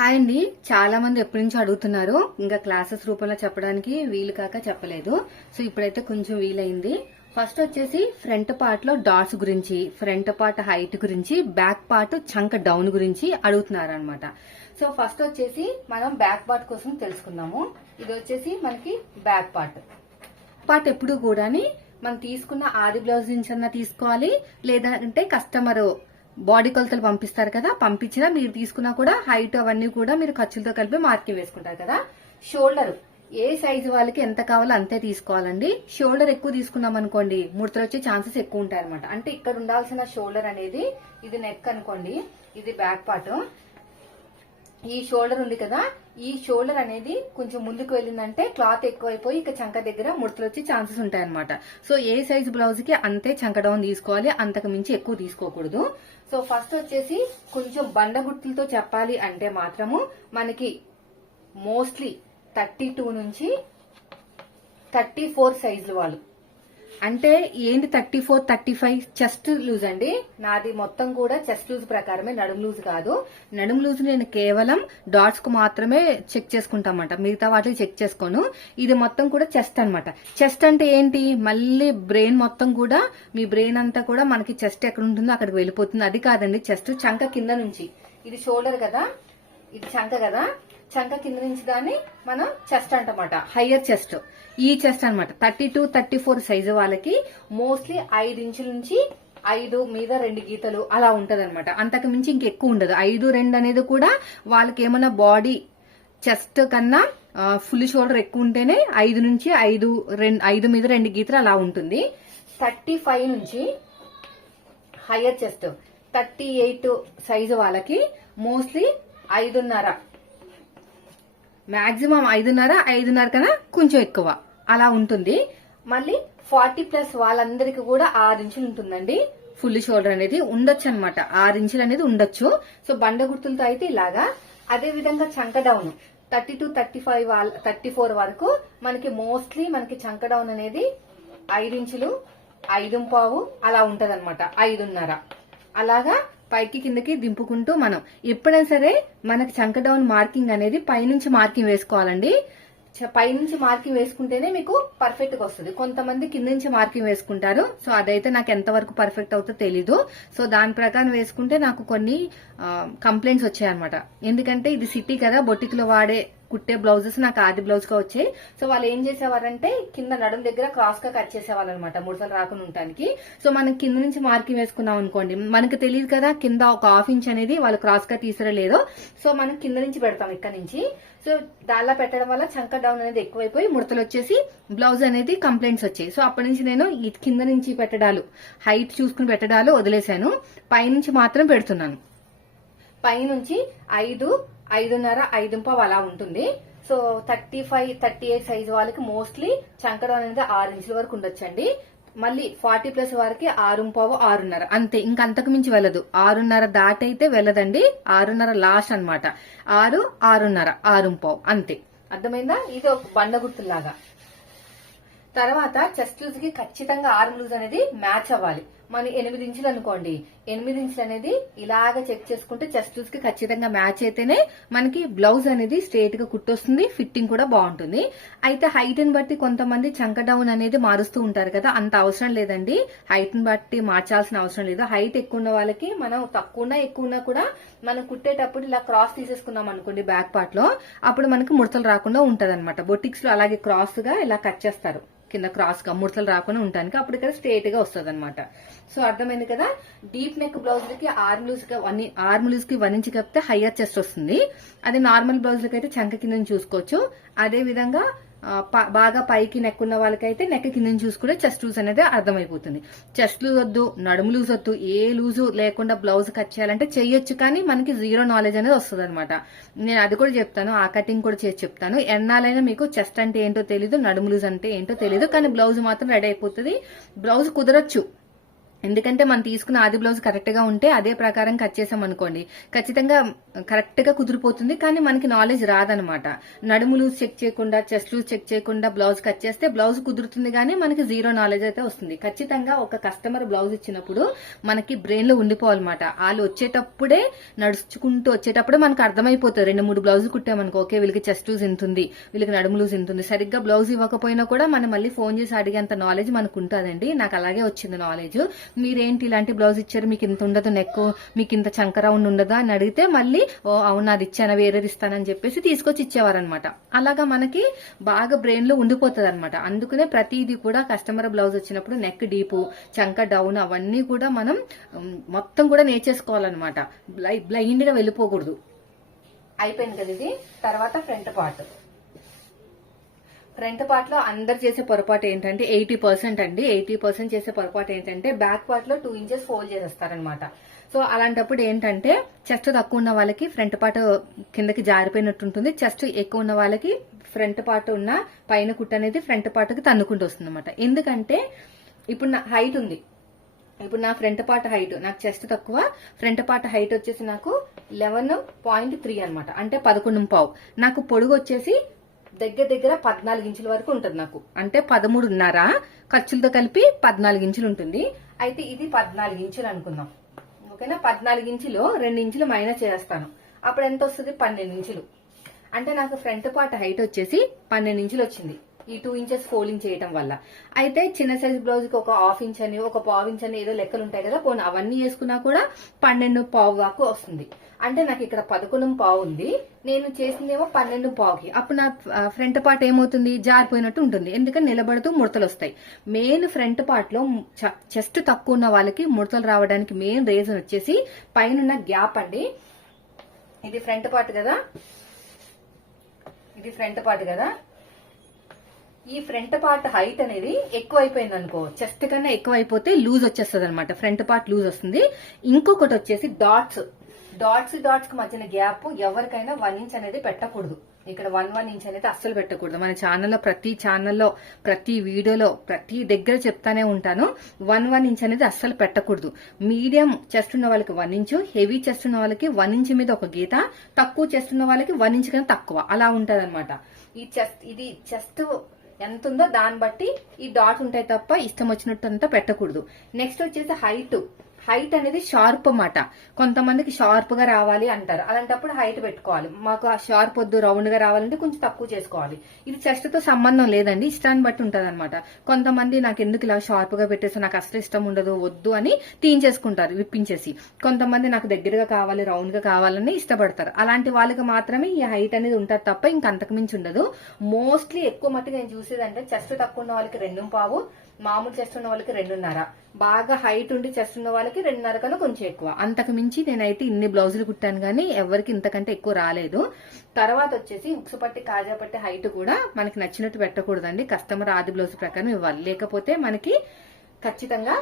Hi అండి చాలా మంది ఎప్పటి నుంచి అడుగుతున్నారు. ఇంకా క్లాసెస్ రూపంలో చెప్పడానికి వీలు కాక చెప్పలేదు. సో ఇప్పుడైతే కొంచెం వీలైంది. ఫస్ట్ వచ్చేసి ఫ్రంట్ పార్ట్లో డాట్స్ గురించి ఫ్రంట్ పార్ట్ హైట్ గురించి బ్యాక్ పార్ట్ చంక డౌన్ గురించి అడుగుతున్నారు అనమాట సో ఫస్ట్ వచ్చేసి మనం బ్యాక్ పార్ట్ కోసం తెలుసుకుందాము. ఇది వచ్చేసి మనకి బ్యాక్ పార్ట్. పార్ట్ ఎప్పుడు కూడా మనం తీసుకున్న ఆది బ్లౌజ్ నుంచి అన్నా తీసుకోవాలి. లేదంటే కస్టమర్ బాడీ కొలతలు పంపిస్తారు కదా పంపించినా మీరు తీసుకున్నా కూడా హైట్ అవన్నీ కూడా మీరు ఖర్చులతో కలిపి మార్కింగ్ వేసుకుంటారు కదా. షోల్డర్ ఏ సైజు వాళ్ళకి ఎంత కావాలో అంతే తీసుకోవాలండి. షోల్డర్ ఎక్కువ తీసుకున్నాం అనుకోండి ముడతలు వచ్చే ఛాన్సెస్ ఎక్కువ ఉంటాయి అనమాట అంటే ఇక్కడ ఉండాల్సిన షోల్డర్ అనేది ఇది నెక్ అనుకోండి ఇది బ్యాక్ పార్ట్. ఈ షోల్డర్ ఉంది కదా ఈ షోల్డర్ అనేది కొంచెం ముందుకు వెళ్ళిందంటే క్లాత్ ఎక్కువైపోయి ఇక చంక దగ్గర ముడతలు వచ్చే ఛాన్సెస్ ఉంటాయి అనమాట సో ఏ సైజు బ్లౌజ్కి అంతే చంక డౌన్ తీసుకోవాలి అంతకు మించి ఎక్కువ తీసుకోకూడదు. సో ఫస్ట్ వచ్చేసి కొంచెం బండ గుర్తులతో చెప్పాలి అంటే మాత్రము మనకి మోస్ట్లీ థర్టీ టూ నుంచి థర్టీ ఫోర్ సైజులు వాళ్ళు. అంటే ఏంటి thirty four thirty five chest loose అండి? నాది మొత్తం కూడా చెస్ట్ లూజ్ ప్రకారమే నడుము లూజ్ కాదు. నడుము లూజ్ నేను కేవలం డాట్స్కు మాత్రమే చెక్ చేసుకుంటామంట. మిగతా వాటికి చెక్ చేసుకోను. ఇది మొత్తం కూడా చెస్ట్ అనమాట చెస్ట్ అంటే ఏంటి? మళ్ళీ బ్రెయిన్ మొత్తం కూడా మీ బ్రెయిన్ అంతా కూడా మనకి చెస్ట్ ఎక్కడ ఉంటుందో అక్కడికి వెళ్ళిపోతుంది. అది కాదండి చెస్ట్ చంక కింద నుంచి. ఇది షోల్డర్ కదా? ఇది చంక కదా? చంక కింద నుంచి దాన్ని మనం చెస్ట్ అంటమాట హయ్యర్ చెస్ట్. ఈ చెస్ట్ అన్నమాట. Thirty two thirty four size వాళ్ళకి మోస్ట్లీ ఐదు ఇంచుల నుంచి ఐదు మీద రెండు గీతలు అలా ఉంటది అనమాట అంతకు మించి ఇంకెక్కువ ఉండదు. ఐదు రెండు అనేది కూడా వాళ్ళకి ఏమైనా బాడీ చెస్ట్ కన్నా ఫుల్ షోల్డర్ ఎక్కువ ఉంటేనే ఐదు నుంచి ఐదు రెండు ఐదు మీద రెండు గీతలు అలా ఉంటుంది. థర్టీ ఫైవ్ నుంచి higher chest thirty eight size వాళ్ళకి మోస్ట్లీ ఐదున్నర మాక్సిమం ఐదున్నర ఐదున్నర కన్నా కొంచెం ఎక్కువ. అలా ఉంటుంది. మళ్ళీ ఫార్టీ ప్లస్ వాళ్ళందరికీ కూడా ఆరు ఇంచులు ఉంటుందండి. ఫుల్ షోల్డర్ అనేది ఉండొచ్చు అనమాట ఆరు ఇంచులు అనేది ఉండొచ్చు. సో బండ గుర్తులతో అయితే ఇలాగా. అదే విధంగా చంక down thirty two thirty five వాళ్ళ థర్టీ ఫోర్ వరకు మనకి మోస్ట్లీ మనకి చంక డౌన్ అనేది ఐదు ఇంచులు ఐదు పావు అలా ఉంటదన్నమాట. ఐదున్నర. అలాగా పైకి కిందకి దింపుకుంటూ మనం ఎప్పుడైనా సరే మనకి చంక డౌన్ మార్కింగ్ అనేది పైనుంచి మార్కింగ్ వేసుకోవాలండి. చ- పైనుంచి మార్కింగ్ వేసుకుంటేనే మీకు పర్ఫెక్ట్గా వస్తుంది. కొంతమంది కింద నుంచి మార్కింగ్ వేసుకుంటారు. సో అదైతే నాకు ఎంతవరకు పర్ఫెక్ట్ అవుతుందో తెలీదు. సో దాని ప్రకారం వేసుకుంటే నాకు కొన్ని కంప్లైంట్స్ వచ్చాయన్నమాట. ఎందుకంటే ఇది సిటీ కదా బొటిక్లో వాడే కుట్టే బ్లౌజెస్ నాకు ఆది బ్లౌజ్గా వచ్చాయి. సో వాళ్ళు ఏం చేసేవారంటే కింద నడుం దగ్గర క్రాస్గా కట్ చేసేవాళ్ళు అనమాట ముడతలు రాకుండా ఉండటానికి. సో మనం కింద నుంచి మార్కింగ్ వేసుకున్నాం అనుకోండి మనకు తెలియదు కదా కింద ఒక హాఫ్ ఇంచ్ అనేది వాళ్ళు క్రాస్గా తీసారో లేదో. సో మనం కింద నుంచి పెడతాం ఇక్కడ నుంచి. సో దానిలా పెట్టడం వల్ల చంక డౌన్ అనేది ఎక్కువైపోయి ముడతలు వచ్చేసి బ్లౌజ్ అనేది కంప్లైంట్స్ వచ్చాయి. సో అప్పటి నుంచి నేను కింద నుంచి పెట్టడాలు హైట్ చూసుకుని పెట్టడాలు వదిలేశాను. పైనుంచి మాత్రం పెడుతున్నాను. పైనుంచి ఐదు ఐదున్నర ఐదు అలా ఉంటుంది. So thirty five thirty eight size వాళ్ళకి మోస్ట్లీ చంకడం అనేది ఆరు ఇంచుల వరకు ఉండొచ్చండి. మళ్ళీ ఫార్టీ ప్లస్ వారికి ఆరుంపావు ఆరున్నర. అంతే ఇంక అంతకు మించి వెళ్ళదు. ఆరున్నర దాటైతే వెళ్ళదండి. ఆరున్నర లాస్ట్ అన్నమాట. ఆరు ఆరున్నర ఆరు పావు అంతే. అర్థమైందా? ఇది ఒక బండ గుర్తులాగా తర్వాత చెస్ట్ లూజ్కి ఖచ్చితంగా ఆర్మ్ లూజ్ అనేది మ్యాచ్ అవ్వాలి. మనం ఎనిమిది ఇంచులు అనుకోండి. ఎనిమిది ఇంచులు అనేది ఇలాగ చెక్ చేసుకుంటే చెస్ట్కి ఖచ్చితంగా మ్యాచ్ అయితేనే మనకి బ్లౌజ్ అనేది స్ట్రేట్గా కుట్టొస్తుంది ఫిట్టింగ్ కూడా బాగుంటుంది. అయితే హైట్ని బట్టి కొంతమంది చంక డౌన్ అనేది మారుస్తూ ఉంటారు కదా అంత అవసరం లేదండి. హైట్ని బట్టి మార్చాల్సిన అవసరం లేదు. హైట్ ఎక్కువ ఉన్న వాళ్ళకి మనం తక్కువ ఎక్కువ ఉన్నా కూడా మనం కుట్టేటప్పుడు ఇలా క్రాస్ తీసేసుకున్నాం అనుకోండి బ్యాక్ పార్ట్లో అప్పుడు మనకి ముడతలు రాకుండా ఉంటదన్నమాట. బొటిక్స్లో అలాగే క్రాస్గా ఇలా కట్ చేస్తారు. కింద క్రాస్గా ముడతలు రాకుండా ఉండడానికి అప్పుడు ఇక్కడ స్ట్రేట్గా వస్తుంది అనమాట సో అర్థమైంది కదా? డీప్ నెక్ బ్లౌజ్కి ఆర్మ్ లూజ్ వన్ ఆర్మ్కి వన్ ఇంచ్ కప్పితే హయ్యర్ చెస్ట్ వస్తుంది. అదే నార్మల్ బ్లౌజ్ లకి అయితే చంక కింద చూసుకోవచ్చు. అదే విధంగా బాగా పైకి నెక్ ఉన్న వాళ్ళకైతే నెక్ కింద నుంచి చూసుకుంటే చెస్ట్ లూజ్ అనేది అర్థమైపోతుంది. చెస్ట్ లూజ్ వద్దు నడుము లూజ్ వద్దు ఏ లూజు లేకుండా బ్లౌజ్ కట్ చేయాలంటే చెయ్యొచ్చు కానీ మనకి జీరో నాలెడ్జ్ అనేది వస్తుంది అనమాట నేను అది కూడా చెప్తాను ఆ కటింగ్ కూడా చేసి చెప్తాను. ఎన్నాలైనా మీకు చెస్ట్ అంటే ఏంటో తెలీదు నడుము లూజ్ అంటే ఏంటో తెలీదు కానీ బ్లౌజ్ మాత్రం రెడీ అయిపోతుంది. బ్లౌజ్ కుదరచ్చు. ఎందుకంటే మనం తీసుకున్న ఆది బ్లౌజ్ కరెక్ట్గా ఉంటే అదే ప్రకారం కట్ చేసాం అనుకోండి. ఖచ్చితంగా uh, కరెక్ట్గా కుదిరిపోతుంది కానీ మనకి నాలెడ్జ్ రాదనమాట నడుము లూజ్ చెక్ చేయకుండా చెస్ట్ లూజ్ చెక్ చేయకుండా బ్లౌజ్ కట్ చేస్తే బ్లౌజ్ కుదురుతుంది కానీ మనకి జీరో నాలెడ్జ్ అయితే వస్తుంది. ఖచ్చితంగా ఒక కస్టమర్ బ్లౌజ్ ఇచ్చినప్పుడు మనకి బ్రెయిన్లో ఉండిపోవాలన్నమాట. వాళ్ళు వచ్చేటప్పుడే నడుచుకుంటూ వచ్చేటప్పుడే మనకు అర్థమైపోతుంది రెండు మూడు బ్లౌజ్ కుట్టామనుకో ఓకే వీళ్ళకి చెస్ట్ లూజ్ ఇంతుంది వీళ్ళకి నడుము లూజ్ ఇంతుంది సరిగ్గా బ్లౌజ్ ఇవ్వకపోయినా కూడా మనం మళ్ళీ ఫోన్ చేసి అడిగేంత నాలెడ్జ్ మనకు ఉంటుందండి. నాకు అలాగే వచ్చింది నాలెడ్జ్ మీరేంటి ఇలాంటి బ్లౌజ్ ఇచ్చారు? మీకు ఇంత ఉండదు నెక్ మీకు ఇంత చంక రౌండ్ ఉండదా అని అడిగితే మళ్ళీ ఓ అవును అది ఇచ్చానా వేరేది ఇస్తానని చెప్పేసి తీసుకొచ్చి ఇచ్చేవారనమాట అలాగా మనకి బాగా బ్రెయిన్లో ఉండిపోతుంది అనమాట అందుకనే ప్రతిదీ కూడా కస్టమర్ బ్లౌజ్ వచ్చినప్పుడు నెక్ డీపు చంక డౌన్ అవన్నీ కూడా మనం మొత్తం కూడా నేర్చేసుకోవాలన్నమాట. బ్లైండ్గా వెళ్ళిపోకూడదు. అయిపోయింది కదా ఇది? తర్వాత ఫ్రంట్ పార్ట్. ఫ్రంట్ పార్ట్లో అందరు చేసే పొరపాటు ఏంటంటే ఎయిటీ పర్సెంట్ అండి. ఎయిటీ పర్సెంట్ చేసే పొరపాటు ఏంటంటే బ్యాక్ పార్ట్లో టూ ఇంచెస్ ఫోల్డ్ చేసేస్తారనమాట. సో అలాంటప్పుడు ఏంటంటే చెస్ట్ తక్కువ ఉన్న వాళ్ళకి ఫ్రంట్ పార్ట్ కిందకి జారిపోయినట్టు ఉంటుంది. చెస్ట్ ఎక్కువ ఉన్న వాళ్ళకి ఫ్రంట్ పార్ట్ ఉన్న పైన కుట్ట అనేది ఫ్రంట్ పార్ట్కి తన్నుకుంటూ వస్తుంది అనమాట ఎందుకంటే ఇప్పుడు నా హైట్ ఉంది. ఇప్పుడు నా ఫ్రంట్ పార్ట్ హైట్ నాకు చెస్ట్ తక్కువ ఫ్రంట్ పార్ట్ హైట్ వచ్చేసి నాకు లెవెన్ పాయింట్ త్రీ అనమాట అంటే పదకొండు పావు. నాకు పొడుగు వచ్చేసి దగ్గర దగ్గర పద్నాలుగు ఇంచుల వరకు ఉంటుంది నాకు. అంటే పదమూడున్నర ఖర్చులతో కలిపి పద్నాలుగు ఇంచులు ఉంటుంది. అయితే ఇది పద్నాలుగు ఇంచులు అనుకుందాం. ఓకేనా? పద్నాలుగు ఇంచులు రెండు ఇంచులు మైనస్ చేస్తాను. అప్పుడు ఎంత వస్తుంది? పన్నెండు ఇంచులు. అంటే నాకు ఫ్రంట్ పార్ట్ హైట్ వచ్చేసి పన్నెండు ఇంచులు వచ్చింది. ఈ టూ ఇంచెస్ ఫోల్డింగ్ చేయడం వల్ల. అయితే చిన్న సైజ్ బ్లౌజ్కి ఒక హాఫ్ ఇంచ్ అని ఒక పావు ఇంచ్ అని ఏదో లెక్కలు ఉంటాయి కదా పోనీ అవన్నీ వేసుకున్నా కూడా పన్నెండు పావు దాకా వస్తుంది. అంటే నాకు ఇక్కడ పదకొండు పావు ఉంది. నేను చేసిందేమో పన్నెండు పావుకి. అప్పుడు నా ఫ్రంట్ పార్ట్ ఏమవుతుంది? జారిపోయినట్టు ఉంటుంది. ఎందుకంటే నిలబడుతూ ముడతలు వస్తాయి. మెయిన్ ఫ్రంట్ పార్ట్లో చెస్ట్ తక్కువ ఉన్న వాళ్ళకి ముడతలు రావడానికి మెయిన్ రీజన్ వచ్చేసి పైన గ్యాప్ అండి. ఇది ఫ్రంట్ పార్ట్ కదా? ఇది ఫ్రంట్ పార్ట్ కదా? ఈ ఫ్రంట్ పార్ట్ హైట్ అనేది ఎక్కువ అయిపోయింది అనుకో చెస్ట్ కన్నా ఎక్కువ అయిపోతే లూజ్ వచ్చేస్తుంది అనమాట ఫ్రంట్ పార్ట్ లూజ్ వస్తుంది. ఇంకొకటి వచ్చేసి డాట్స్. డాట్స్ డాట్స్కి మధ్యన గ్యాప్ ఎవరికైనా వన్ ఇంచ్ అనేది పెట్టకూడదు. ఇక్కడ వన్ వన్ ఇంచ్ అనేది అస్సలు పెట్టకూడదు. మన ఛానల్లో ప్రతి ఛానల్లో ప్రతి వీడియోలో ప్రతి దగ్గర చెప్తానే ఉంటాను. వన్ వన్ ఇంచ్ అనేది అస్సలు పెట్టకూడదు. మీడియం చెస్ట్ ఉన్న వాళ్ళకి వన్ ఇంచు హెవీ చెస్ట్ ఉన్న వాళ్ళకి వన్ ఇంచ్ మీద ఒక గీత తక్కువ చెస్ట్ ఉన్న వాళ్ళకి వన్ ఇంచ్ కన్నా తక్కువ. అలా ఉంటది ఈ చెస్ట్ ఇది చెస్ట్ ఎంత ఉందో దాన్ని బట్టి ఈ డాట్ ఉంటాయి తప్ప ఇష్టం వచ్చినట్టు అంతా పెట్టకూడదు. నెక్స్ట్ వచ్చేసి హైట్. హైట్ అనేది షార్ప్ అన్నమాట. కొంతమందికి షార్ప్గా రావాలి అంటారు. అలాంటప్పుడు హైట్ పెట్టుకోవాలి. మాకు ఆ షార్ప్ వద్దు రౌండ్గా రావాలంటే కొంచెం తక్కువ చేసుకోవాలి. ఇది చెస్ట్తో సంబంధం లేదండి. ఇష్టాన్ని బట్టి ఉంటది కొంతమంది నాకు ఎందుకు ఇలా షార్ప్గా పెట్టేసి నాకు అసలు ఇష్టం ఉండదు వద్దు అని తీయించేసుకుంటారు విప్పించేసి. కొంతమంది నాకు దగ్గరగా కావాలి రౌండ్గా కావాలని ఇష్టపడతారు. అలాంటి వాళ్ళకి మాత్రమే ఈ హైట్ అనేది ఉంటుంది తప్ప ఇంకా అంతకు మించి ఉండదు. మోస్ట్లీ ఎక్కువ మట్టుగా నేను చూసేదంటే చెస్ట్ తక్కువ ఉన్న వాళ్ళకి రెండు పావు మామూలు చెస్ట్ ఉన్న వాళ్ళకి రెండున్నర. బాగా హైట్ ఉండి చెస్ట్ ఉన్న వాళ్ళకి రెండున్నర కన్నా కొంచెం ఎక్కువ. అంతకు మించి నేనైతే ఇన్ని బ్లౌజులు కుట్టాను కానీ ఎవరికి ఇంతకంటే ఎక్కువ రాలేదు. తర్వాత వచ్చేసి ఉక్సు పట్టి కాజా పట్టి హైట్ కూడా మనకి నచ్చినట్టు పెట్టకూడదండి. కస్టమర్ ఆది బ్లౌజ్ ప్రకారం ఇవ్వాలి. లేకపోతే మనకి ఖచ్చితంగా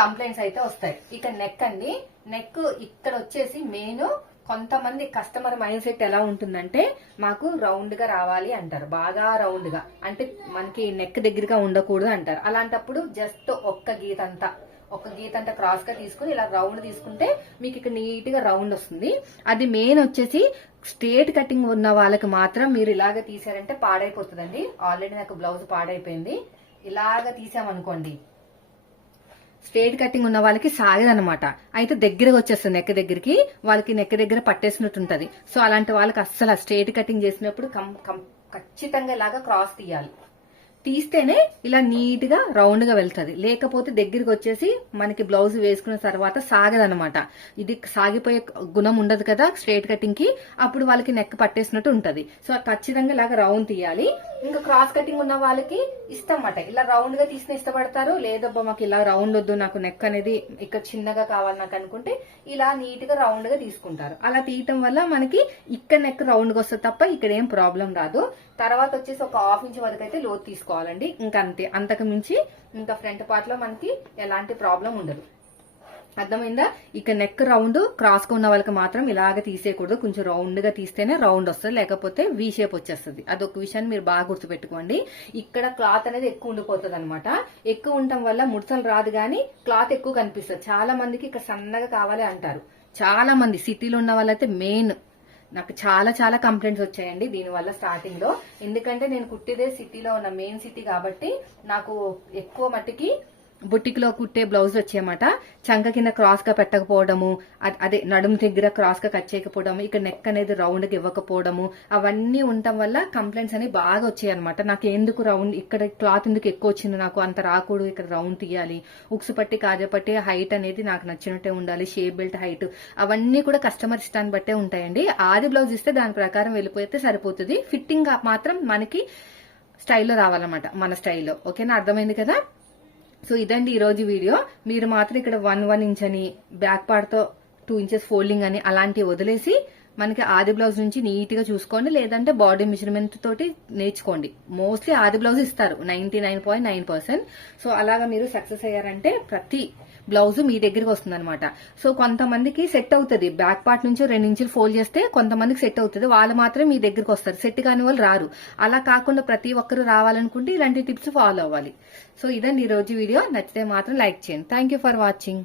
కంప్లైంట్స్ అయితే వస్తాయి. ఇక నెక్ అండి. నెక్ ఇక్కడ వచ్చేసి మెయిన్ కొంతమంది కస్టమర్ మైండ్ సెట్ ఎలా ఉంటుందంటే మాకు రౌండ్గా రావాలి అంటారు. బాగా రౌండ్గా. అంటే మనకి నెక్ దగ్గరగా ఉండకూడదు అంటారు. అలాంటప్పుడు జస్ట్ ఒక్క గీత అంతా ఒక గీత అంతా క్రాస్గా తీసుకుని ఇలా రౌండ్ తీసుకుంటే మీకు ఇక్కడ నీట్గా రౌండ్ వస్తుంది. అది మెయిన్ వచ్చేసి స్ట్రేట్ కటింగ్ ఉన్న వాళ్ళకి మాత్రం మీరు ఇలాగ తీసారంటే పాడైపోతుందండి. ఆల్రెడీ నాకు బ్లౌజ్ పాడైపోయింది. ఇలాగ తీసామనుకోండి స్ట్రేట్ కటింగ్ ఉన్న వాళ్ళకి సాగదనమాట అయితే దగ్గరగా వచ్చేస్తుంది నెక్ దగ్గరికి. వాళ్ళకి నెక్ దగ్గర పట్టేసినట్టు ఉంటుంది సో అలాంటి వాళ్ళకి అస్సలు స్ట్రేట్ కటింగ్ చేసినప్పుడు కం- కం- ఖచ్చితంగా ఇలాగా క్రాస్ తీయాలి. తీస్తేనే ఇలా నీట్గా రౌండ్గా వెళ్తుంది. లేకపోతే దగ్గరికి వచ్చేసి మనకి బ్లౌజ్ వేసుకున్న తర్వాత సాగదనమాట ఇది సాగిపోయే గుణం ఉండదు కదా స్ట్రేట్ కటింగ్కి అప్పుడు వాళ్ళకి నెక్ పట్టేసినట్టు ఉంటది. సో ఖచ్చితంగా ఇలాగ రౌండ్ తీయాలి. ఇంకా క్రాస్ కటింగ్ ఉన్న వాళ్ళకి ఇష్టం అన్నమాట ఇలా రౌండ్గా తీసిన ఇష్టపడతారు. లేదబ్బా మాకు ఇలా రౌండ్ వద్దు నాకు నెక్ అనేది ఇక్కడ చిన్నగా కావాలి నాకు అనుకుంటే ఇలా నీట్గా రౌండ్గా తీసుకుంటారు. అలా తీయటం వల్ల మనకి ఇక్కడ నెక్ రౌండ్గా వస్తుంది తప్ప ఇక్కడ ఏం ప్రాబ్లం రాదు. తర్వాత వచ్చేసి ఒక హాఫ్ ఇంచ్ వరకు అయితే లోతు తీసుకోవాలండి. ఇంకా అంతే. అంతకు మించి ఇంకా ఫ్రంట్ పార్ట్లో మనకి ఎలాంటి ప్రాబ్లం ఉండదు. అర్థమైందా? ఇక నెక్ రౌండ్ క్రాస్గా ఉన్న వాళ్ళకి మాత్రం ఇలాగ తీసేయకూడదు. కొంచెం రౌండ్గా తీస్తేనే రౌండ్ వస్తుంది. లేకపోతే వి షేప్ వచ్చేస్తుంది. అదొక విషయాన్ని మీరు బాగా గుర్తుపెట్టుకోండి. ఇక్కడ క్లాత్ అనేది ఎక్కువ ఉండిపోతుంది అనమాట ఎక్కువ ఉండటం వల్ల ముడతలు రాదు కానీ క్లాత్ ఎక్కువ కనిపిస్తుంది. చాలా మందికి ఇక్కడ సన్నగా కావాలి అంటారు. చాలా మంది సిటీలో ఉన్న వాళ్ళైతే మెయిన్ నాకు చాలా చాలా కంప్లైంట్స్ వచ్చాయండి దీనివల్ల స్టార్టింగ్లో. ఎందుకంటే నేను కుట్టిదే సిటీలో ఉన్న మెయిన్ సిటీ కాబట్టి నాకు ఎక్కువ మట్టికి బుట్టిక్లో కుట్టే బ్లౌజ్ వచ్చేయమాట. చంక కింద క్రాస్గా పెట్టకపోవడము అదే నడుము దగ్గర క్రాస్గా కట్ చేయకపోవడము ఇక్కడ నెక్ అనేది రౌండ్గా ఇవ్వకపోవడము అవన్నీ ఉండటం వల్ల కంప్లైంట్స్ అనేవి బాగా వచ్చాయి అనమాట నాకు ఎందుకు రౌండ్ ఇక్కడ క్లాత్ ఎందుకు ఎక్కువ వచ్చింది నాకు అంత రాకూడదు ఇక్కడ రౌండ్ తీయాలి. ఉక్సు పట్టి కాజపట్టి హైట్ అనేది నాకు నచ్చినట్టే ఉండాలి షేప్ బెల్ట్ హైట్ అవన్నీ కూడా కస్టమర్ ఇష్టాన్ని బట్టే ఉంటాయండి. ఆది బ్లౌజ్ ఇస్తే దాని ప్రకారం వెళ్ళిపోతే సరిపోతుంది. ఫిట్టింగ్ మాత్రం మనకి స్టైల్లో రావాలన్నమాట మన స్టైల్లో ఓకేనా? అర్థమైంది కదా? సో ఇదండి ఈరోజు వీడియో. మీరు మాత్రం ఇక్కడ వన్ వన్ ఇంచ్ అని బ్యాక్ పార్ట్తో టూ ఇంచెస్ ఫోల్డింగ్ అని అలాంటివి వదిలేసి మనకి ఆది బ్లౌజ్ నుంచి నీట్గా చూసుకోండి. లేదంటే బాడీ మెజర్మెంట్ తోటి నేర్చుకోండి. మోస్ట్లీ ఆది బ్లౌజ్ ఇస్తారు. Ninety nine point nine percent so అలాగా మీరు సక్సెస్ అయ్యారంటే ప్రతి బ్లౌజ్ మీ దగ్గరికి వస్తుంది అనమాట సో కొంతమందికి సెట్ అవుతుంది. బ్యాక్ పార్ట్ నుంచి రెండు ఇంచులు ఫోల్డ్ చేస్తే కొంతమందికి సెట్ అవుతుంది. వాళ్ళు మాత్రం మీ దగ్గరికి వస్తారు. సెట్ కాని వాళ్ళు రారు. అలా కాకుండా ప్రతి ఒక్కరు రావాలనుకుంటే ఇలాంటి టిప్స్ ఫాలో అవ్వాలి. సో ఇదండి ఈ రోజు వీడియో. నచ్చితే మాత్రం లైక్ చేయండి. Thank for watching